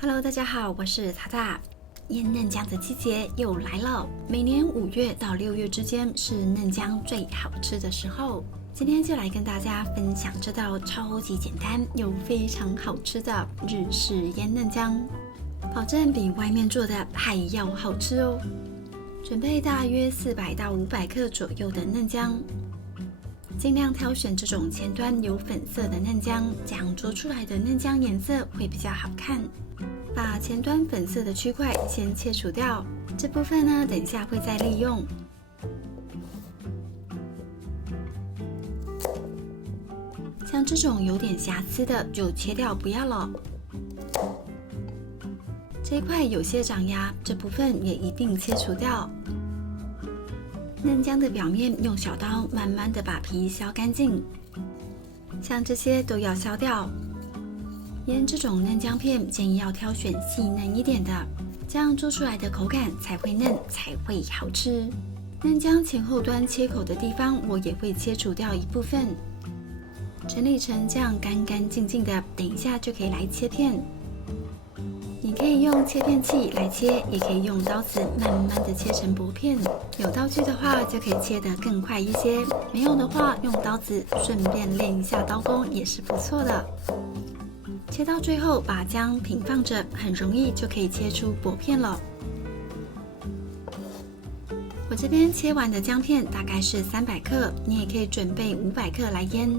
Hello， 大家好，我是塔塔。腌嫩姜的季节又来了，每年5月到6月之间是嫩姜最好吃的时候。今天就来跟大家分享这道超级简单又非常好吃的日式腌嫩姜，保证比外面做的还要好吃哦。准备大约400到500克左右的嫩姜，尽量挑选这种前端有粉色的嫩姜，这样做出来的嫩姜颜色会比较好看。把前端粉色的区块先切除掉，这部分呢，等一下会再利用。像这种有点瑕疵的就切掉不要了。这一块有些长芽，这部分也一并切除掉。嫩姜的表面用小刀慢慢的把皮削干净，像这些都要削掉。腌这种嫩姜片建议要挑选细嫩一点的，这样做出来的口感才会嫩，才会好吃。嫩姜前后端切口的地方，我也会切除掉一部分，整理成这样干干净净的，等一下就可以来切片。你可以用切片器来切，也可以用刀子慢慢的切成薄片。有道具的话就可以切得更快一些，没有的话用刀子顺便练一下刀工也是不错的。切到最后把姜平放着，很容易就可以切出薄片了。我这边切完的姜片大概是300克，你也可以准备500克来腌。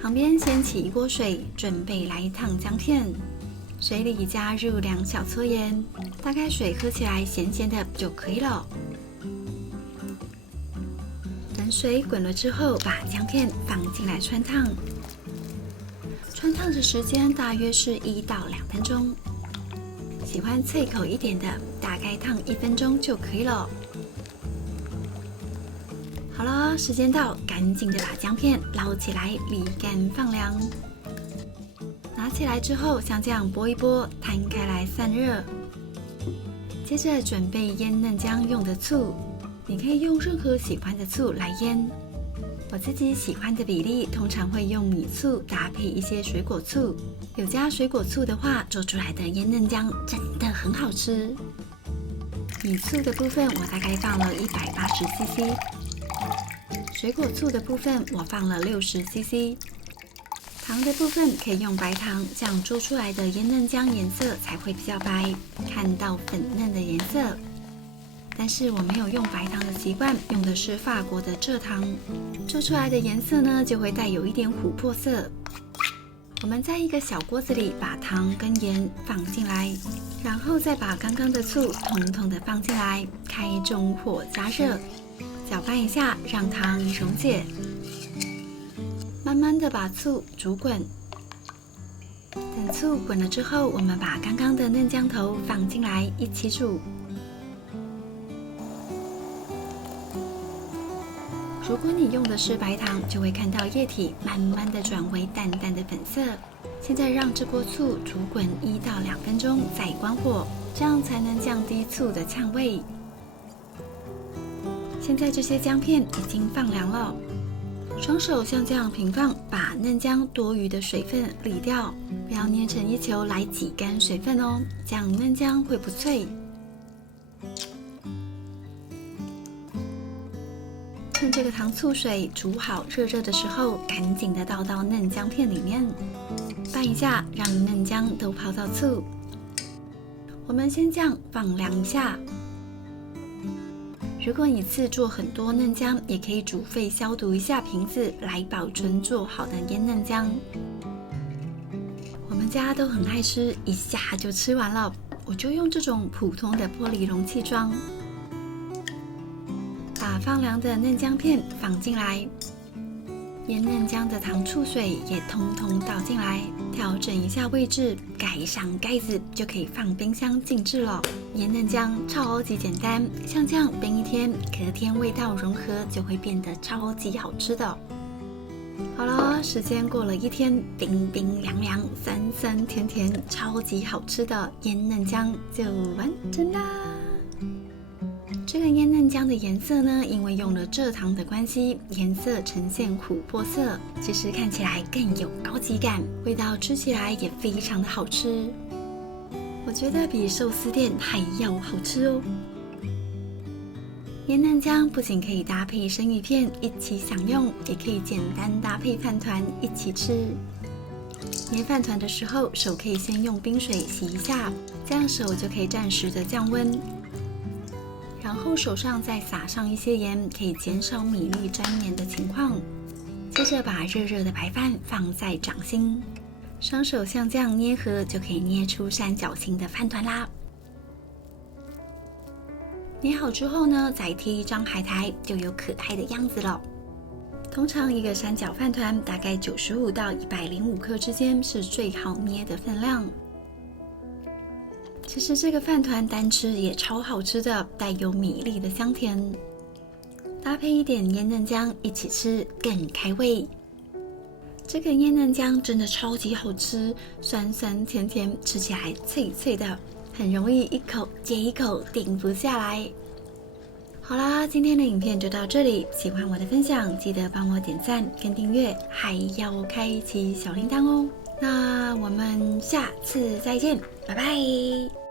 旁边先起一锅水，准备来烫姜片。水里加入2小撮盐，大概水喝起来咸咸的就可以了。等水滚了之后，把姜片放进来汆烫。汆烫的时间大约是1到2分钟，喜欢脆口一点的，大概烫1分钟就可以了。好了，时间到，赶紧的把姜片捞起来，沥干放凉。拿起来之后，像这样拨一拨，摊开来散热。接着准备腌嫩姜用的醋，你可以用任何喜欢的醋来腌。我自己喜欢的比例通常会用米醋搭配一些水果醋，有加水果醋的话，做出来的腌嫩姜真的很好吃。米醋的部分我大概放了180cc， 水果醋的部分我放了60cc， 糖的部分可以用白糖，这样做出来的腌嫩姜颜色才会比较白，看到粉嫩的颜色。但是我没有用白糖的习惯，用的是法国的蔗糖，做出来的颜色呢就会带有一点琥珀色。我们在一个小锅子里把糖跟盐放进来，然后再把刚刚的醋统统的放进来，开中火加热，搅拌一下，让糖溶解，慢慢的把醋煮滚。等醋滚了之后，我们把刚刚的嫩姜头放进来一起煮。如果你用的是白糖，就会看到液体慢慢的转为淡淡的粉色。现在让这锅醋煮滚1到2分钟，再关火，这样才能降低醋的呛味。现在这些姜片已经放凉了，双手像这样平放，把嫩姜多余的水分沥掉，不要捏成一球来挤干水分哦，这样嫩姜会不脆。趁这个糖醋水煮好热热的时候，赶紧的倒到嫩姜片里面，拌一下，让嫩姜都泡到醋。我们先这样放凉一下。如果你次做很多嫩姜，也可以煮沸消毒一下瓶子来保存做好的腌嫩姜。我们家都很爱吃，一下就吃完了，我就用这种普通的玻璃容器装。把放凉的嫩姜片放进来，腌嫩姜的糖醋水也通通倒进来，调整一下位置，盖上盖子就可以放冰箱静置了。腌嫩姜超级简单，像这样冰1天，隔天味道融合就会变得超级好吃的。好了，时间过了1天，冰冰凉凉、酸酸甜甜，超级好吃的腌嫩姜就完成啦。这个腌嫩姜的颜色呢，因为用了蔗糖的关系，颜色呈现琥珀色，其实看起来更有高级感，味道吃起来也非常的好吃。我觉得比寿司店还要好吃哦。腌嫩姜不仅可以搭配生鱼片一起享用，也可以简单搭配饭团一起吃。捏饭团的时候，手可以先用冰水洗一下，这样手就可以暂时的降温。然后手上再撒上一些盐，可以减少米粒沾黏的情况。接着把热热的白饭放在掌心，双手像这样捏合，就可以捏出三角形的饭团啦。捏好之后呢，再贴一张海苔，就有可爱的样子了。通常一个三角饭团大概95到105克之间是最好捏的分量。其实这个饭团单吃也超好吃的，带有米粒的香甜，搭配一点腌嫩姜一起吃更开胃。这个腌嫩姜真的超级好吃，酸酸甜甜，吃起来脆脆的，很容易一口接一口停不下来。好啦，今天的影片就到这里，喜欢我的分享记得帮我点赞跟订阅，还要开启小铃铛哦。那我们下次再见，拜拜。